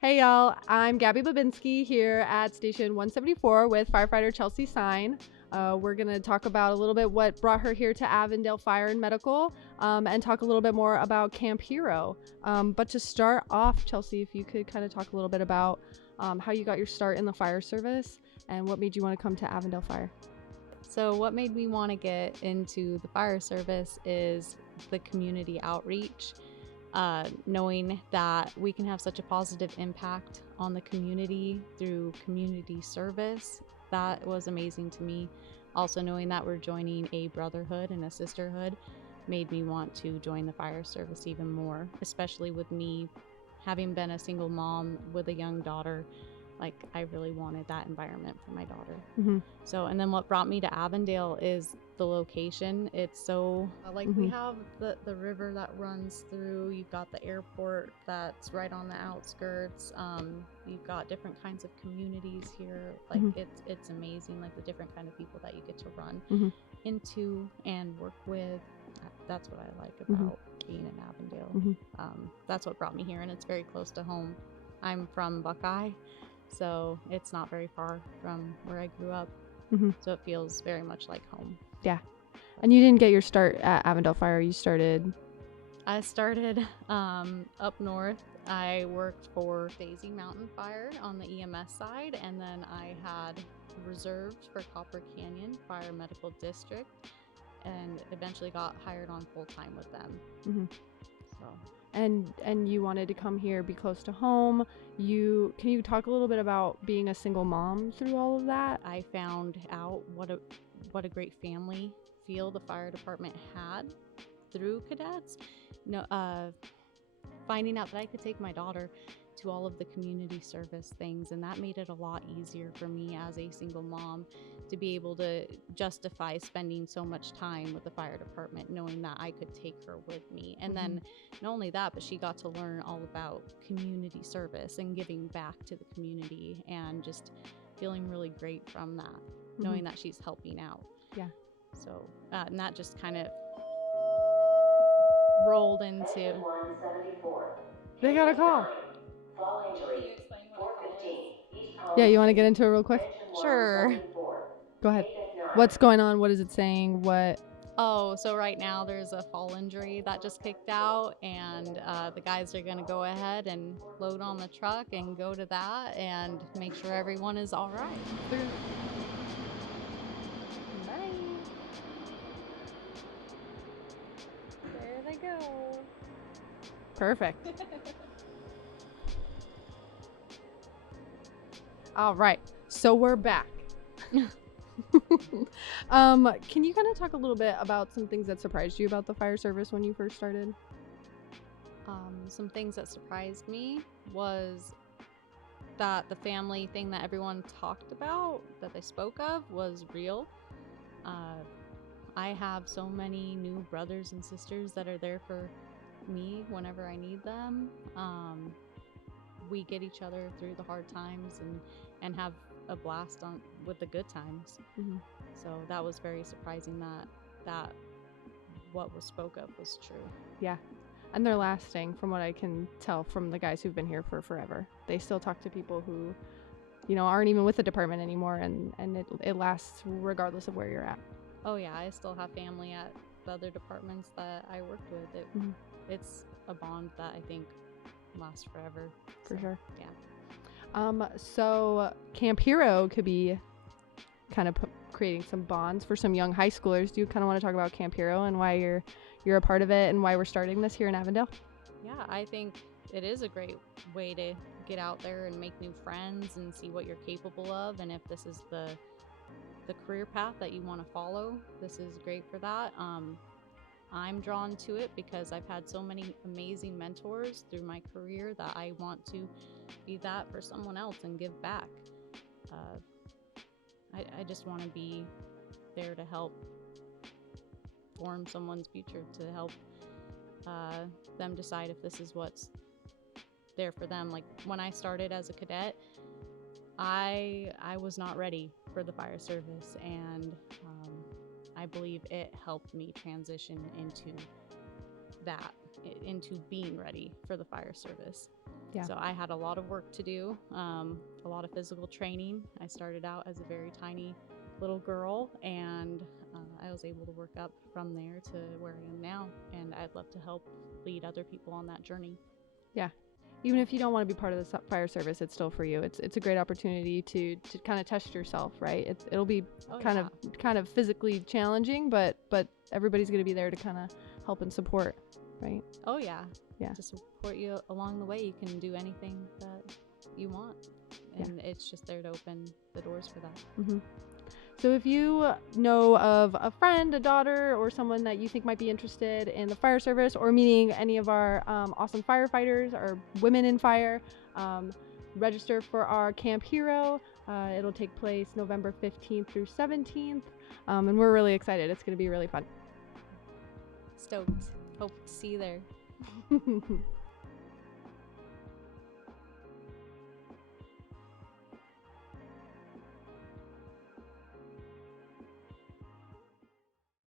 Hey y'all, I'm Gabby Babinski here at Station 174 with Firefighter Sine. We're going to talk about a little bit what brought her here to Avondale Fire and Medical and talk a little bit more about Camp Hero. But to start off, Chelsea, if you could kind of talk a little bit about how you got your start in the fire service and what made you want to come to Avondale Fire. So what made me want to get into the fire service is the community outreach. Knowing that we can have such a positive impact on the community through community service, that was amazing to me. Also knowing that we're joining a brotherhood and a sisterhood made me want to join the fire service even more, especially with me having been a single mom with a young daughter. Like, I really wanted that environment for my daughter. Mm-hmm. So, and then what brought me to Avondale is the location. It's so, we have the river that runs through, you've got the airport that's right on the outskirts, you've got different kinds of communities here. Like, it's amazing, like the different kind of people that you get to run into and work with. That's what I like about being in Avondale. That's what brought me here, and it's very close to home. I'm from Buckeye, so it's not very far from where I grew up. So it feels very much like home. Yeah. And you didn't get your start at Avondale Fire. I started up north. I worked for Daisy Mountain Fire on the EMS side, and then I had reserved for Copper Canyon Fire Medical District, and eventually got hired on full-time with them. So. And you wanted to come here, be close to home. Can you talk a little bit about being a single mom through all of that? I found out what a great family feel the fire department had through cadets. Finding out that I could take my daughter to all of the community service things, and that made it a lot easier for me as a single mom to be able to justify spending so much time with the fire department, knowing that I could take her with me. And then not only that, but she got to learn all about community service and giving back to the community, and just feeling really great from that, knowing that she's helping out. Yeah. So and that just kind of rolled into. They got a call. Yeah, you want to get into it real quick? Sure. Go ahead. What's going on? What is it saying? What? Oh, so right now there's a fall injury that just kicked out, and the guys are going to go ahead and load on the truck and go to that and make sure everyone is all right. Bye. There they go. Perfect. All right. So we're back. Can you kind of talk a little bit about some things that surprised you about the fire service when you first started? Some things that surprised me was that the family thing that everyone talked about, that they spoke of, was real. I have so many new brothers and sisters that are there for me whenever I need them. We get each other through the hard times and have a blast with the good times. So that was very surprising that what was spoke of was true. Yeah. And they're lasting, from what I can tell from the guys who've been here for forever. They still talk to people who, aren't even with the department anymore, and it lasts regardless of where you're at. Oh yeah, I still have family at the other departments that I worked with. It's a bond that I think lasts forever. For sure. Yeah. So Camp Hero could be kind of creating some bonds for some young high schoolers. Do you kind of want to talk about Camp Hero and why you're a part of it and why we're starting this here in Avondale? Yeah, I think it is a great way to get out there and make new friends and see what you're capable of, and if this is the career path that you want to follow, this is great for that. I'm drawn to it because I've had so many amazing mentors through my career that I want to be that for someone else and give back. I just want to be there to help form someone's future, to help them decide if this is what's there for them. Like, when I started as a cadet, I was not ready for the fire service, and I believe it helped me transition into being ready for the fire service. Yeah. So I had a lot of work to do, a lot of physical training. I started out as a very tiny little girl, and I was able to work up from there to where I am now. And I'd love to help lead other people on that journey. Yeah. Even if you don't want to be part of the fire service, it's still for you. It's a great opportunity to kind of test yourself, right? It'll be kind of physically challenging, but everybody's going to be there to kind of help and support, right? Oh yeah. Yeah. To support you along the way. You can do anything that you want, and it's just there to open the doors for that. Mm-hmm. So if you know of a friend, a daughter, or someone that you think might be interested in the fire service or meeting any of our awesome firefighters or women in fire, register for our Camp Hero. It'll take place November 15th through 17th, and we're really excited. It's going to be really fun. Stoked. Hope to see you there.